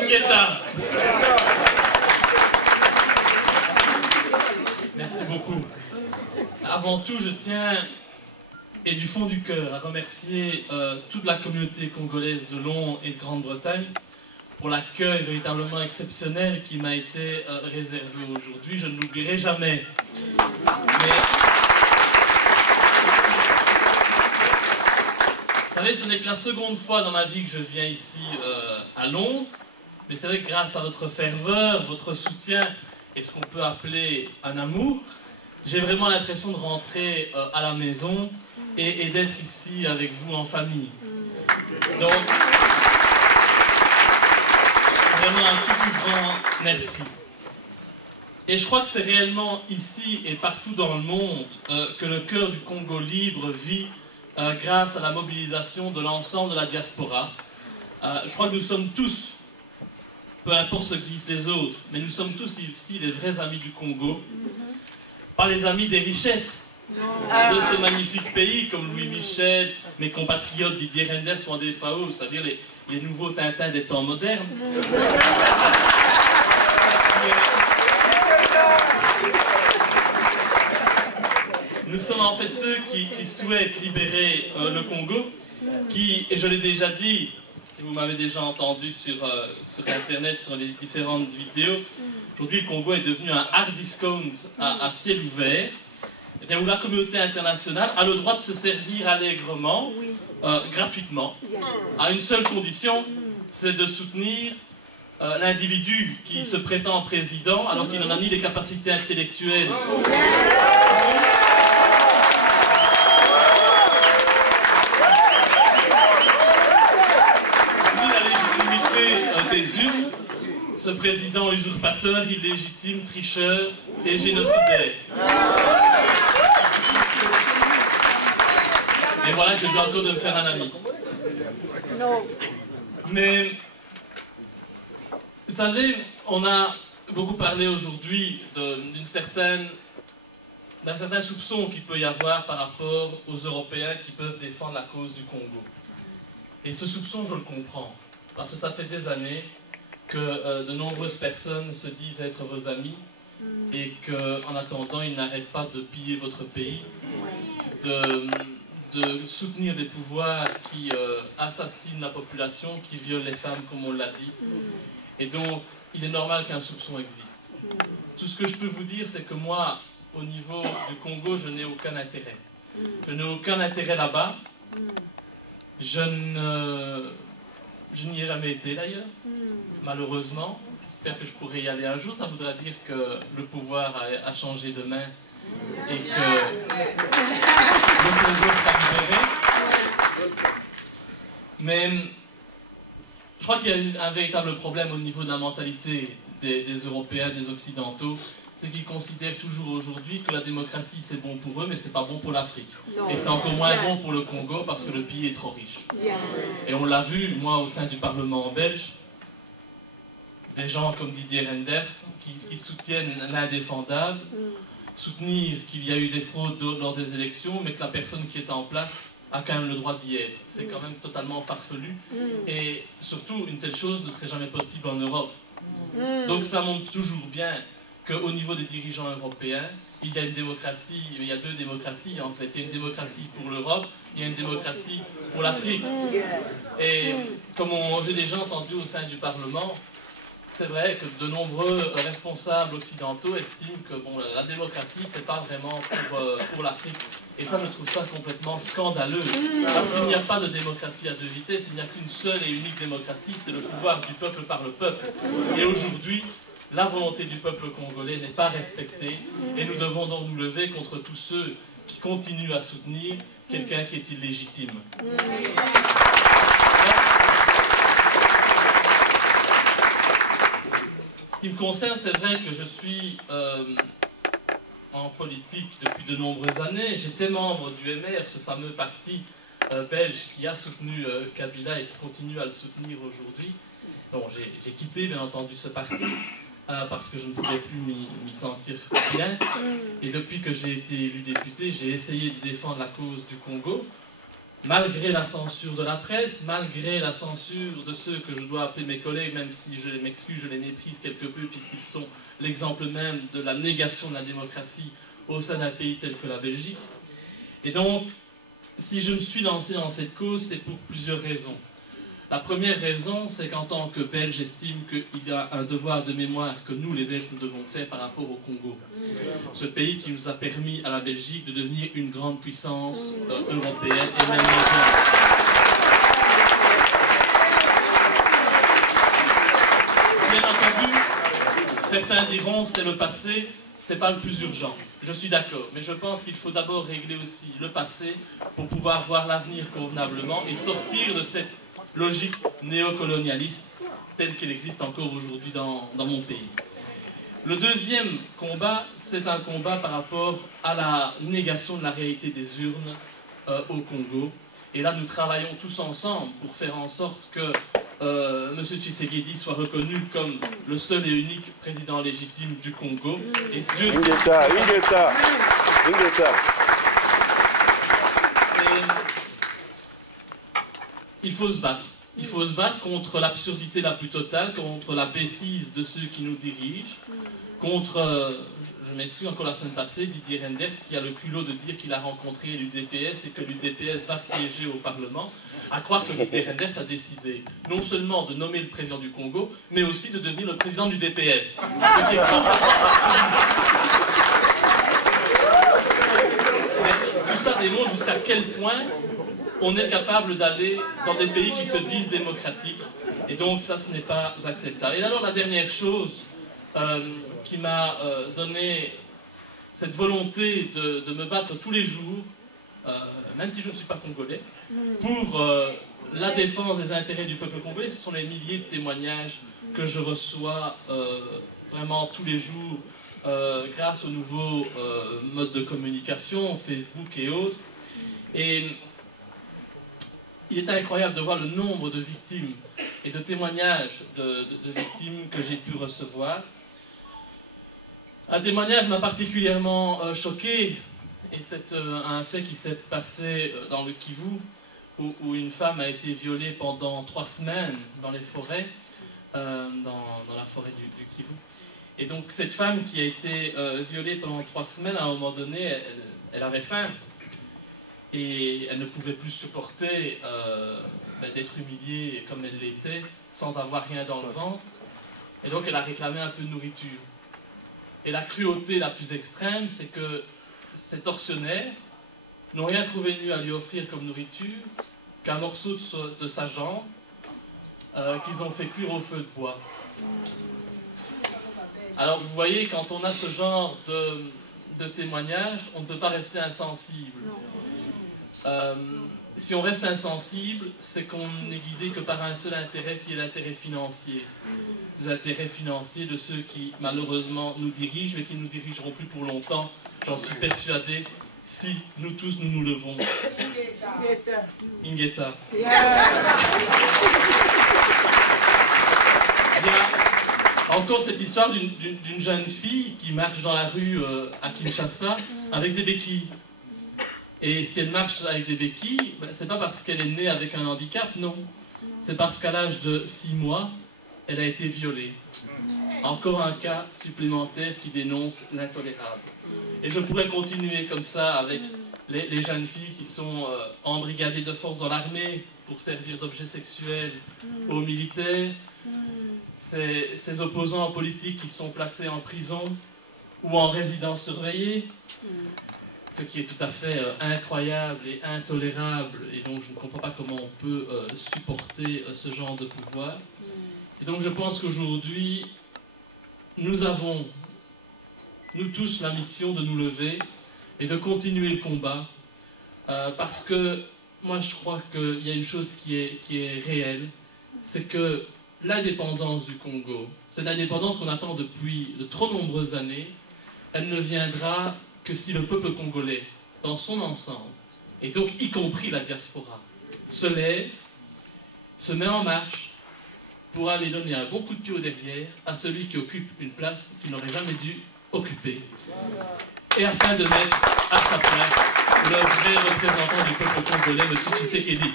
Ingeta. Merci beaucoup. Avant tout, je tiens, et du fond du cœur, à remercier toute la communauté congolaise de Londres et de Grande-Bretagne pour l'accueil véritablement exceptionnel qui m'a été réservé aujourd'hui. Je ne l'oublierai jamais. Mais, vous savez, ce n'est que la seconde fois dans ma vie que je viens ici à Londres, mais c'est vrai que grâce à votre ferveur, votre soutien et ce qu'on peut appeler un amour, j'ai vraiment l'impression de rentrer à la maison et d'être ici avec vous en famille. Donc, vraiment un tout plus grand merci. Et je crois que c'est réellement ici et partout dans le monde que le cœur du Congo libre vit grâce à la mobilisation de l'ensemble de la diaspora. Je crois que nous sommes tous, peu importe ce que disent les autres, mais nous sommes tous ici les vrais amis du Congo, pas les amis des richesses de ce magnifique pays, comme Louis Michel, mes compatriotes Didier Reynders ou André Fao, c'est-à-dire les nouveaux Tintins des temps modernes. Nous sommes en fait ceux qui souhaitent libérer le Congo, qui, et je l'ai déjà dit, si vous m'avez déjà entendu sur Internet, sur les différentes vidéos, aujourd'hui le Congo est devenu un hard discount à ciel ouvert, eh bien, où la communauté internationale a le droit de se servir allègrement, gratuitement, à une seule condition, c'est de soutenir l'individu qui se prétend président alors qu'il n'en a ni les capacités intellectuelles ni la légitimité des urnes. Ce président usurpateur, illégitime, tricheur et génocidaire. Et voilà, je dois encore de me faire un ami. Mais, vous savez, on a beaucoup parlé aujourd'hui d'un certain soupçon qu'il peut y avoir par rapport aux Européens qui peuvent défendre la cause du Congo. Et ce soupçon, je le comprends, parce que ça fait des années que de nombreuses personnes se disent être vos amis et qu'en attendant, ils n'arrêtent pas de piller votre pays, de soutenir des pouvoirs qui assassinent la population, qui violent les femmes, comme on l'a dit. Et donc, il est normal qu'un soupçon existe. Tout ce que je peux vous dire, c'est que moi, au niveau du Congo, je n'ai aucun intérêt. Je n'ai aucun intérêt là-bas. Je n'y ai jamais été d'ailleurs, malheureusement. J'espère que je pourrai y aller un jour. Ça voudra dire que le pouvoir a changé de main et que le Congo sera libéré. Mais je crois qu'il y a un véritable problème au niveau de la mentalité des Européens, des Occidentaux. C'est qu'ils considèrent toujours aujourd'hui que la démocratie c'est bon pour eux, mais c'est pas bon pour l'Afrique. Et c'est encore moins bon pour le Congo parce que le pays est trop riche. Et on l'a vu, moi, au sein du Parlement belge, des gens comme Didier Reynders qui soutiennent l'indéfendable, soutenir qu'il y a eu des fraudes lors des élections, mais que la personne qui est en place a quand même le droit d'y être. C'est quand même totalement farfelu. Et surtout, une telle chose ne serait jamais possible en Europe. Donc ça montre toujours bien qu'au niveau des dirigeants européens, il y a une démocratie, il y a deux démocraties en fait. Il y a une démocratie pour l'Europe, il y a une démocratie pour l'Afrique. Et comme j'ai déjà entendu au sein du Parlement, c'est vrai que de nombreux responsables occidentaux estiment que bon, la démocratie, c'est pas vraiment pour l'Afrique. Et ça, je trouve ça complètement scandaleux. Parce qu'il n'y a pas de démocratie à deux vitesses, il n'y a qu'une seule et unique démocratie, c'est le pouvoir du peuple par le peuple. Et aujourd'hui, la volonté du peuple congolais n'est pas respectée. Et nous devons donc nous lever contre tous ceux qui continuent à soutenir quelqu'un qui est illégitime. Ce qui me concerne, c'est vrai que je suis en politique depuis de nombreuses années. J'étais membre du MR, ce fameux parti belge qui a soutenu Kabila et qui continue à le soutenir aujourd'hui. Bon, j'ai quitté bien entendu ce parti parce que je ne pouvais plus m'y sentir bien. Et depuis que j'ai été élu député, j'ai essayé de défendre la cause du Congo. malgré la censure de la presse, malgré la censure de ceux que je dois appeler mes collègues, même si je m'excuse, je les méprise quelque peu, puisqu'ils sont l'exemple même de la négation de la démocratie au sein d'un pays tel que la Belgique. Et donc, si je me suis lancé dans cette cause, c'est pour plusieurs raisons. La première raison, c'est qu'en tant que Belge, j'estime qu'il y a un devoir de mémoire que nous, les Belges, nous devons faire par rapport au Congo. Ce pays qui nous a permis à la Belgique de devenir une grande puissance européenne et même mondiale. Bien entendu, certains diront c'est le passé, c'est pas le plus urgent. Je suis d'accord, mais je pense qu'il faut d'abord régler aussi le passé pour pouvoir voir l'avenir convenablement et sortir de cette logique néocolonialiste telle qu'elle existe encore aujourd'hui dans mon pays. Le deuxième combat, c'est un combat par rapport à la négation de la réalité des urnes au Congo. Et là, nous travaillons tous ensemble pour faire en sorte que M. Tshisekedi soit reconnu comme le seul et unique président légitime du Congo. Et Dieu il faut se battre. Il faut se battre contre l'absurdité la plus totale, contre la bêtise de ceux qui nous dirigent, contre, je m'excuse encore la semaine passée, Didier Reynders qui a le culot de dire qu'il a rencontré l'UDPS et que l'UDPS va siéger au Parlement, à croire que Didier Reynders a décidé non seulement de nommer le président du Congo, mais aussi de devenir le président du DPS. Ce qui est tout ça démontre jusqu'à quel point on est capable d'aller dans des pays qui se disent démocratiques. Et donc ça, ce n'est pas acceptable. Et alors la dernière chose qui m'a donné cette volonté de me battre tous les jours, même si je ne suis pas congolais, pour la défense des intérêts du peuple congolais, ce sont les milliers de témoignages que je reçois vraiment tous les jours grâce aux nouveaux modes de communication, Facebook et autres. Et il est incroyable de voir le nombre de victimes et de témoignages de victimes que j'ai pu recevoir. Un témoignage m'a particulièrement choqué, et c'est un fait qui s'est passé dans le Kivu, où une femme a été violée pendant 3 semaines dans les forêts, dans la forêt du Kivu. Et donc cette femme qui a été violée pendant 3 semaines, à un moment donné, elle avait faim. Et elle ne pouvait plus supporter d'être humiliée comme elle l'était, sans avoir rien dans le ventre. Et donc elle a réclamé un peu de nourriture. Et la cruauté la plus extrême, c'est que ces tortionnaires n'ont rien trouvé de mieux à lui offrir comme nourriture qu'un morceau de sa jambe qu'ils ont fait cuire au feu de bois. Alors vous voyez, quand on a ce genre de témoignage, on ne peut pas rester insensible. Si on reste insensible, c'est qu'on n'est guidé que par un seul intérêt, qui est l'intérêt financier. Des intérêts financiers de ceux qui, malheureusement, nous dirigent, mais qui ne nous dirigeront plus pour longtemps, j'en suis persuadé, si nous tous nous levons. Ingeta. Il y a encore cette histoire d'une jeune fille qui marche dans la rue à Kinshasa avec des béquilles. Et si elle marche avec des béquilles, c'est pas parce qu'elle est née avec un handicap, non. C'est parce qu'à l'âge de 6 mois, elle a été violée. Encore un cas supplémentaire qui dénonce l'intolérable. Et je pourrais continuer comme ça avec les jeunes filles qui sont embrigadées de force dans l'armée pour servir d'objet sexuel aux militaires. Ces opposants politiques qui sont placés en prison ou en résidence surveillée. Ce qui est tout à fait incroyable et intolérable, et donc je ne comprends pas comment on peut supporter ce genre de pouvoir. Et donc je pense qu'aujourd'hui, nous avons, nous tous, la mission de nous lever et de continuer le combat, parce que moi je crois qu'il y a une chose qui est réelle, c'est que l'indépendance du Congo, c'est l'indépendance qu'on attend depuis de trop nombreuses années, elle ne viendra que si le peuple congolais, dans son ensemble, et donc y compris la diaspora, se lève, se met en marche pour aller donner un bon coup de pied au derrière à celui qui occupe une place qu'il n'aurait jamais dû occuper. et afin de mettre à sa place le vrai représentant du peuple congolais, M. Tshisekedi.